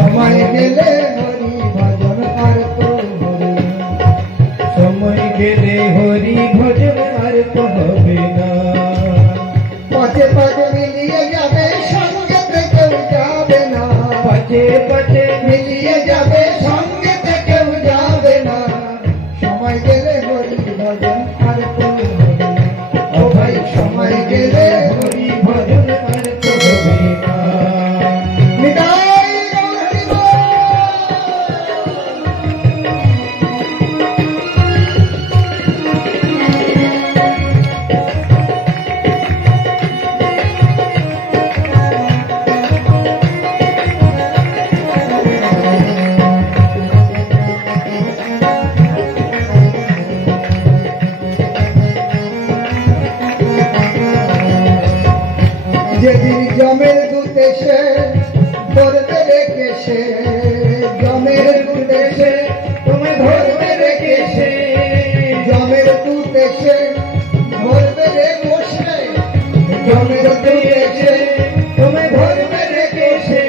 সময় গেলে হরি ভজন আর তো হবে সময় গেলে হরি ভজন আর তো হবে না পথে পথে মিলিয়ে যাবে সঙ্গেতে কেউ যাবে না পথে পথে মিলিয়ে যাবে সঙ্গেতে কেউ যাবে না সময় গেলে হরি ভজন আর তো হবে না ও ভাই সময় গেলে হরি ভজন আর তো হবে না নিতাই গৌর হরি বল। যেদিন জমের দুধ এসে ধরবে রেখেছে জমের দুধ এসে তোমায় ধরবে রেখেছে জমের দুধ এসে ধরবে রেখেছে জমের দুধ এসে তোমায় ধরবে রেখেছে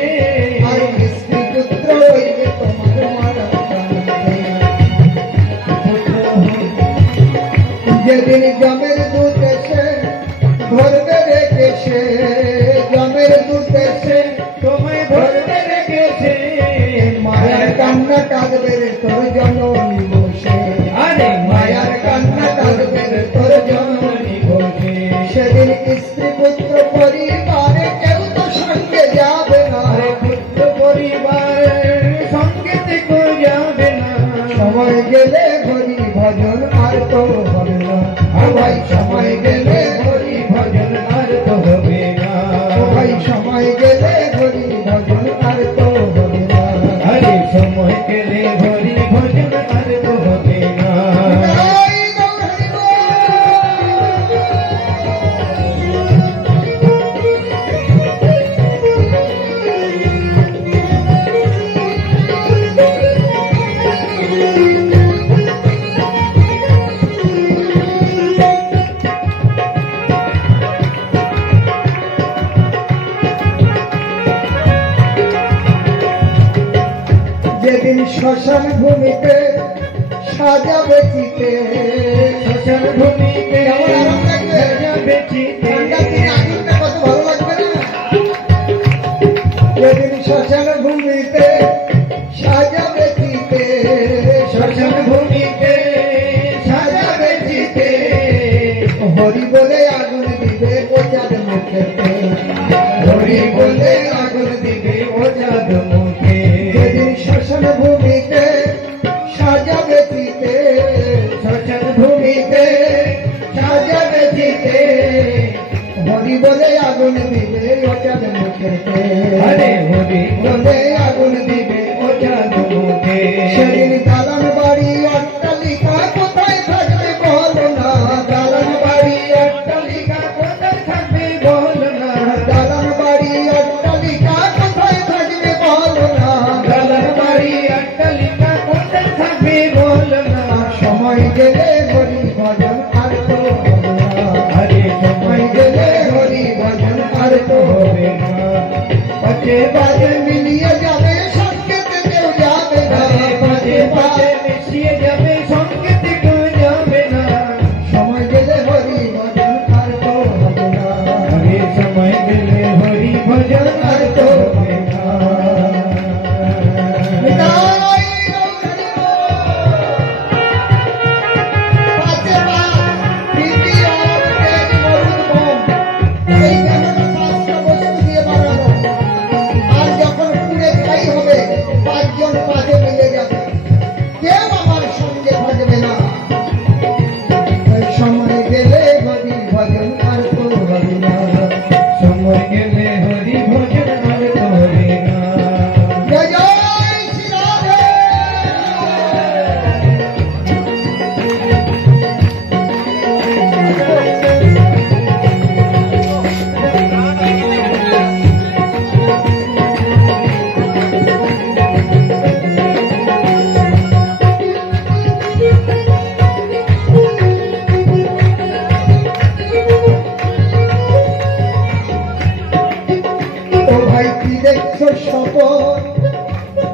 আর স্ত্রী পুত্র হইবে তোমার মারা কাঁদবে। যেদিন জমের দুধ এসে ধরবে রেখেছে জমের দুধ এসে তোমায় ধরবে রেখেছে মায়ার কান্না কাঁদবে রে তোর জননী বসে আরে মায়ার কান্না কাঁদবে রে তোর জননী বসে সেদিন স্ত্রী পুত্র পরিবারে কেউ তো সঙ্গে যাবে না আরে পুত্র পরিবার সঙ্গে থেকে যাবে না সময় গেলে হরি ভজন আর তো হবে না ও ভাই সময় গেলে হরি ভজন আর তো হবে না ও ভাই সময় গেলে হরি ভজন আর তো হবে না আরে সময় গেলে হরি ভজন আর তো হবে না জয় গৌর হরি বল। যেদিন শ্মশান ভূমিতে সাজাবে চিতে শ্মশান ভূমিতে কেমন আরাম লাগবে? যাবে চিতে ঠান্ডার দিনে আগুনটা কত ভালো লাগবে না? যেদিন শ্মশান ভূমিতে সাজাবে চিতে শ্মশান ভূমিতে সাজাবে চিতে হরি বলে আগুন দিবে ওজার মুখেতে হরি বলে আগুন দিবে ওজাদ মুখে যেদিন শ্মশান ভূমিতে সাজাবে চিতে শ্মশান ভূমিতে সাজাবে চিতে হরি বলে আগুন দিবে ওজার মুখেতে আরে হরি বলে আগুন দিবে ওজাদ মুখে সেদিন দালান বাড়ি অট্টালিকা কোথায় থাকবে বলো না দালান বাড়ি অট্টালিকা কোথায় থাকবে বল না দালান বাড়ি অট্টালিকা কোথায় থাকবে বলো না দালান বাড়ি অট্টালিকা কোথায় থাকবে বল না সময় গেলে হরি ভজন আর তো হবে না আরে সময় গেলে হরি ভজন আর তো হবে হবে না না পথে বাজে মিলিয়ে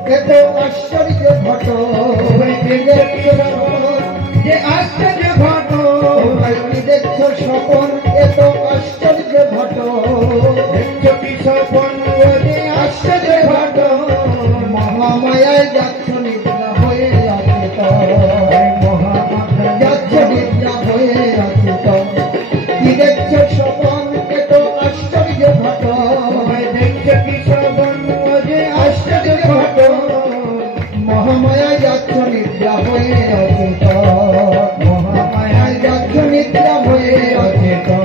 এত আশ্চর্য ঘট যে আশ্চর্য ঘট কি দেখছ স্বপন এত আশ্চর্য ঘট দেখছো কি স্বপন যে আশ্চর্য ঘট মহামায়ায় যাচ্ছ নিদ্রা হয়ে আছে তো যাচ্ছ নিদ্রা হয়ে আছে তো কি দেখছ স্বপন এত আশ্চর্য ঘট দেখছো কি স্বপন যে আশ্চর্য ঘট মহামায়ায় যাচ্ছ নিদ্রা হয়ে আছে তো মহামায়ায় যাচ্ছ নিদ্রা হয়ে আছে তো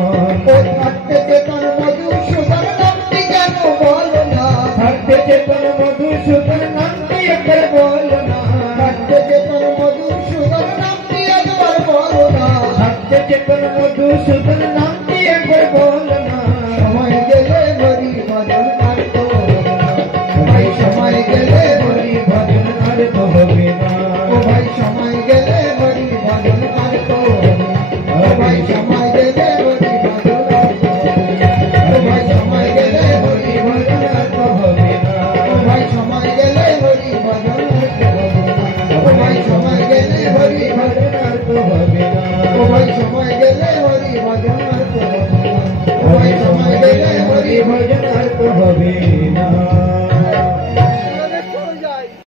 ও থাকতে চেতন মধুসূদন নামটি কেন বলো না থাকতে চেতন মধুসূদন নামটি একবার বলো না থাকতে চেতন মধুসূদন নামটি একবার বলো না থাকতে চেতন মধুসূদন নামটি একবার বলো না সময় গেলে হরি ভজন আর তো ভাই সময় গেলে হরি ভজন আর তো হবে না ও ভাই সময় গেলে হরি ভজন আর তো ও ভাই সময় গেলে হরি ভজন আর তো ও ভাই সময় গেলে হরি ভজন আর তো ও ভাই সময় গেলে হরি ভজন আর তো ও ভাই সময় গেলে হরি ভজন আর তো ও ভাই সময় গেলে হরি ভজন আর তো